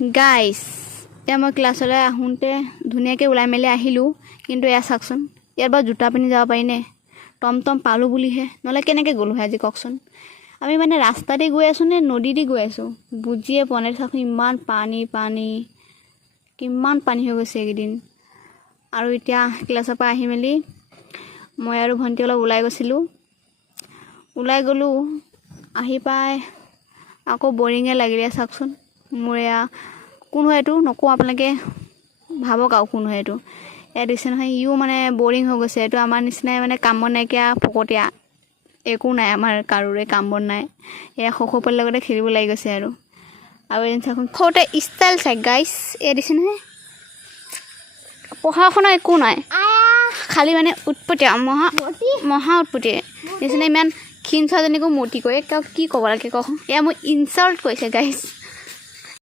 গাইছ এতিয়া মই ক্লাছলৈ আহোঁতে ধুনীয়াকৈ ওলাই মেলি আহিলোঁ, কিন্তু এয়া চাওকচোন, ইয়াত বাৰু জোতা পিন্ধি যাব পাৰিনে? টমটম পালোঁ বুলিহে, নহ'লে কেনেকৈ গ'লোহে আজি কওকচোন। আমি মানে ৰাস্তাতে গৈ আছোঁ নে নদী দি গৈ আছোঁ বুজিয়ে পোৱা নাই। চাওকচোন ইমান পানী, কিমান পানী হৈ গৈছে এইকেইদিন। আৰু এতিয়া ক্লাছৰ পৰা আহি মেলি মই আৰু ভণ্টি অলপ ওলাই গ'লোঁ, আহি পাই আকৌ বৰিঙে লাগিলে। চাওকচোন মোৰ এয়া কোন হয় এইটো নকওঁ, আপোনালোকে ভাবক আৰু কোন হয় এইটো। এয়া দিছে নহয়, ইও মানে বৰিং হৈ গৈছে। এইটো আমাৰ নিচিনাই মানে কাম বন নাইকিয়া ফকতীয়া, একো নাই আমাৰ কাৰোৰে কাম বন নাই। এয়া সৰু পোৱালিৰ লগতে খেলিব লাগি গৈছে আৰু এদিন চাওকচোন সৰুতে ষ্টাইল চাই গাইছ। এয়া দিছে নহয়, পঢ়া শুনা একো নাই, খালি মানে উৎপতীয়া, মহা উৎপতীয়া নিচিনা। ইমান ক্ষীণ ছোৱালীজনীকো মতি কৰে, কি ক'ব লাগে কওক। এয়া মোক ইনচাল্ট কৰিছে গাইছ।